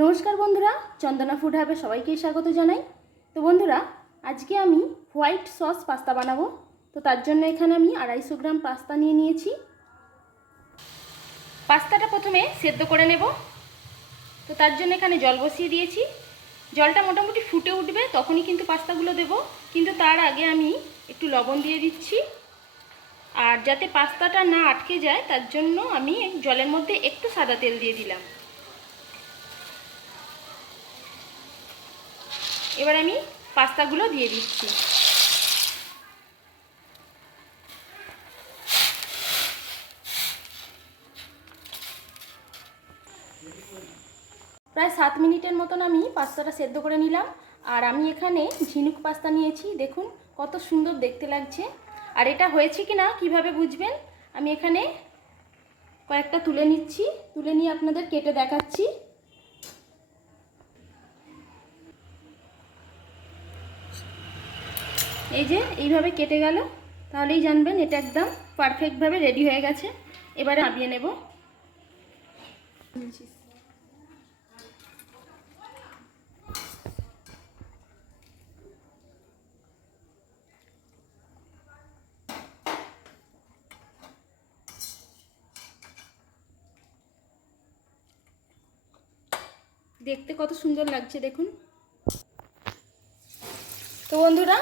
নমস্কার বন্ধুরা, চন্দনা ফুড হাবে সবাইকে স্বাগত জানাই। তো বন্ধুরা, আজকে আমি হোয়াইট সস পাস্তা বানাবো। তো তার জন্য এখানে আমি 250 গ্রাম পাস্তা নিয়ে নিয়েছি। পাস্তাটা প্রথমে সেদ্ধ করে নেব। তো তার জন্য এখানে জল বসিয়ে দিয়েছি। জলটা মোটামুটি ফুটে উঠবে, তখনই কিন্তু পাস্তাগুলো দেব। কিন্তু তার আগে আমি একটু লবণ দিয়ে দিচ্ছি, আর যাতে পাস্তাটা না আটকে যায় তার জন্য আমি জলের মধ্যে একটু সাদা তেল দিয়ে দিলাম। এবার আমি পাস্তাগুলো দিয়ে দিচ্ছি। প্রায় 7 মিনিটের মতন আমি পাস্তাটা সেদ্ধ করে নিলাম। আর আমি এখানে ঝিনুক পাস্তা নিয়েছি, দেখুন কত সুন্দর দেখতে লাগছে। আর এটা হয়েছে কি না কীভাবে বুঝবেন, আমি এখানে কয়েকটা তুলে নিচ্ছি, তুলে নিয়ে আপনাদের কেটে দেখাচ্ছি। এই যে এইভাবে কেটে গেল, তাহলেই জানবেন এটা একদম পারফেক্টভাবে রেডি হয়ে গেছে। এবারে নামিয়ে নেব। দেখতে কত সুন্দর লাগছে দেখুন। তো বন্ধুরা,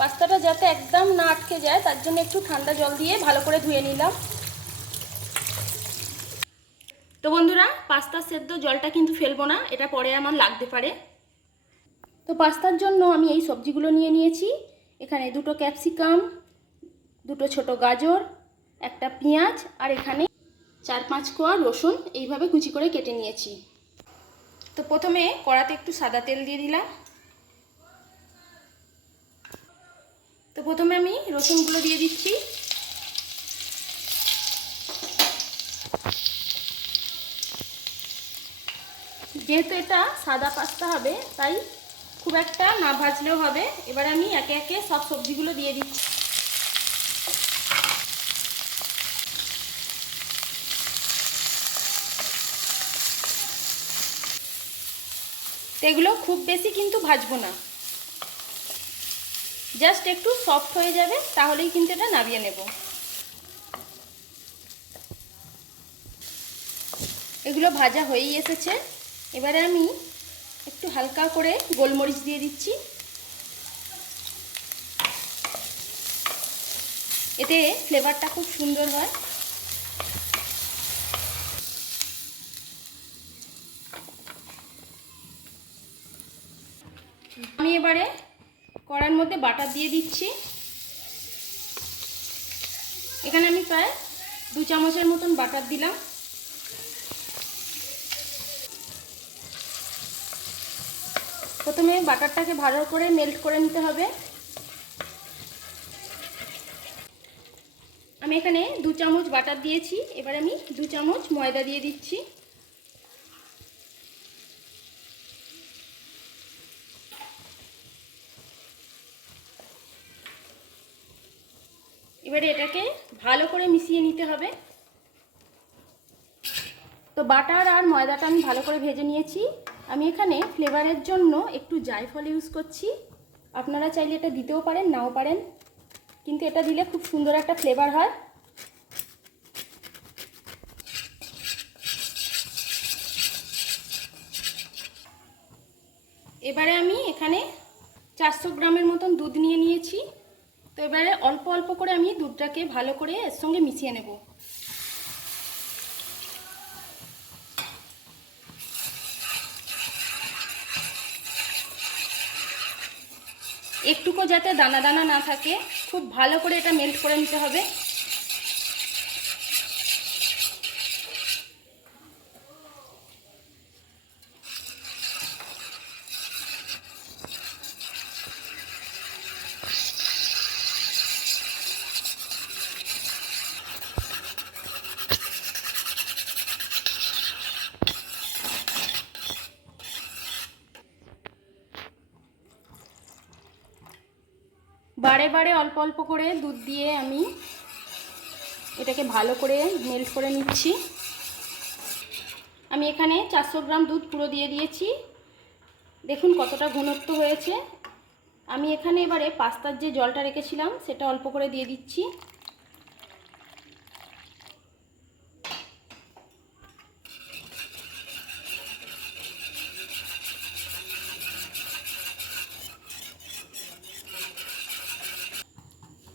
পাস্তাটা যাতে একদম না আটকে যায় তার জন্য একটু ঠান্ডা জল দিয়ে ভালো করে ধুয়ে নিলাম। তো বন্ধুরা, পাস্তা সেদ্ধ জলটা কিন্তু ফেলবো না, এটা পরে আমার লাগতে পারে। তো পাস্তার জন্য আমি এই সবজিগুলো নিয়ে নিয়েছি। এখানে 2টো ক্যাপসিকাম, 2টো ছোট গাজর, একটা পেঁয়াজ, আর এখানে 4-5 কোয়া রসুন এইভাবে কুচি করে কেটে নিয়েছি। তো প্রথমে কড়াতে একটু সাদা তেল দিয়ে দিলাম। তো প্রথমে আমি রসুনগুলো দিয়ে দিচ্ছি। যেহেতু এটা সাদা পাস্তা হবে তাই খুব একটা না ভাজলেও হবে। এবার আমি একে একে সব সবজিগুলো দিয়ে দিচ্ছি। এগুলো খুব বেশি কিন্তু ভাজবো না, জাস্ট একটু সফট হয়ে যাবে, তাহলেই কিন্তু এটা নামিয়ে নেব। এগুলো ভাজা হয়েই এসেছে। এবারে আমি একটু হালকা করে গোলমরিচ দিয়ে দিচ্ছি। এতে ফ্লেভারটা খুব সুন্দর হয়। আমি এবারে কড়াইয়ের মধ্যে বাটার দিয়ে দিচ্ছি। এখানে আমি প্রায় 2 চামচের মতন বাটার দিলাম। প্রথমে বাটারটাকে ভালো করে মেল্ট করে নিতে হবে। আমি এখানে 2 চামচ বাটার দিয়েছি। এবার আমি 2 চামচ ময়দা দিয়ে দিচ্ছি। এবারে এটাকে ভালো করে মিশিয়ে নিতে হবে। তো বাটার আর ময়দাটা আমি ভালো করে ভেজে নিয়েছি। আমি এখানে ফ্লেভারের জন্য একটু জায়ফল ইউজ করছি। আপনারা চাইলে এটা দিতেও পারেন, নাও পারেন, কিন্তু এটা দিলে খুব সুন্দর একটা ফ্লেভার হয়। এবারে আমি এখানে 400 গ্রামের মতন দুধ নিয়ে নিয়েছি। তো এবারে অল্প অল্প করে আমি দুধটাকে ভালো করে এর সঙ্গে মিশিয়ে নেব। একটুকু যাতে দানা দানা না থাকে, খুব ভালো করে এটা মেল্ট করে নিতে হবে। বারে বারে অল্প অল্প করে দুধ দিয়ে আমি এটাকে ভালো করে মেল্ট করে নিচ্ছি। আমি এখানে 400 গ্রাম দুধ পুরো দিয়ে দিয়েছি। দেখুন কতটা ঘনত্ব হয়েছে। আমি এখানে এবারে পাস্তার যে জলটা রেখেছিলাম সেটা অল্প করে দিয়ে দিচ্ছি।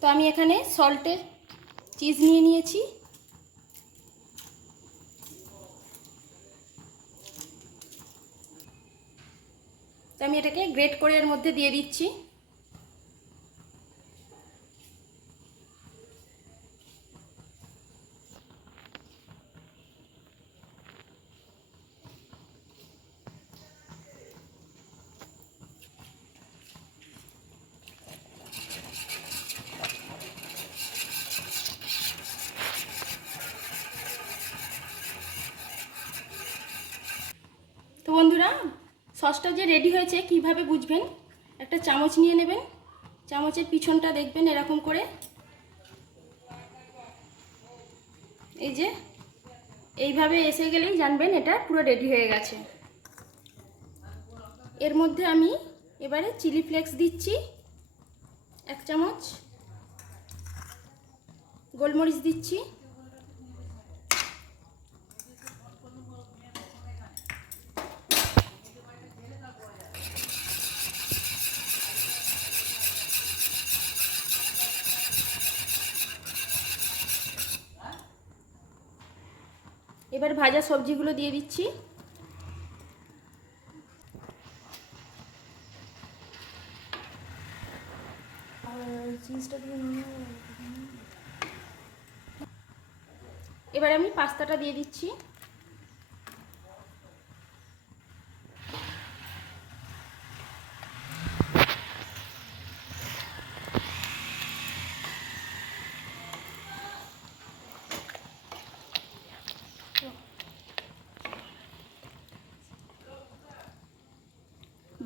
তো আমি এখানে সল্টের চিজ নিয়ে নিয়েছি। তো আমি এটাকে গ্রেট করে এর মধ্যে দিয়ে দিচ্ছি। তো বন্ধুরা, সসটা যে রেডি হয়েছে কিভাবে বুঝবেন? একটা চামচ নিয়ে নেবেন, চামচের পিছনটা দেখবেন এরকম করে, এই যে এইভাবে এসে গেলেই জানবেন এটা পুরো রেডি হয়ে গেছে। এর মধ্যে আমি এবারে চিলি ফ্লেক্স দিচ্ছি 1 চামচ, গোলমরিচ দিচ্ছি, এবার ভাজা সবজিগুলো দিয়ে দিচ্ছি। এবার আমি পাস্তাটা দিয়ে দিচ্ছি।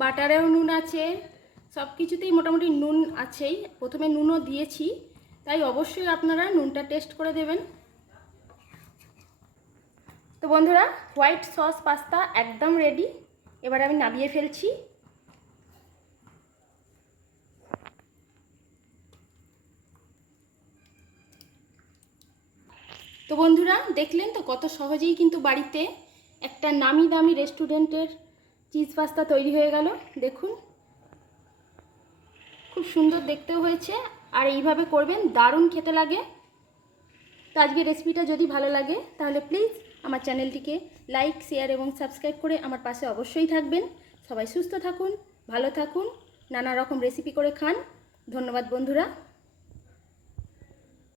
বাটারেও নুন আছে, সব কিছুতেই মোটামুটি নুন আছেই। প্রথমে নুনও দিয়েছি, তাই অবশ্যই আপনারা নুনটা টেস্ট করে দেবেন। তো বন্ধুরা, হোয়াইট সস পাস্তা একদম রেডি। এবার আমি নামিয়ে ফেলছি। তো বন্ধুরা, দেখলেন তো কত সহজেই কিন্তু বাড়িতে একটা নামি দামি রেস্টুরেন্টের চিজ পাস্তা তৈরি হয়ে গেল। দেখুন খুব সুন্দর দেখতেও হয়েছে, আর এইভাবে করবেন, দারুণ খেতে লাগে। তো আজকের রেসিপিটা যদি ভালো লাগে তাহলে প্লিজ আমার চ্যানেলটিকে লাইক, শেয়ার এবং সাবস্ক্রাইব করে আমার পাশে অবশ্যই থাকবেন। সবাই সুস্থ থাকুন, ভালো থাকুন, নানা রকম রেসিপি করে খান। ধন্যবাদ বন্ধুরা।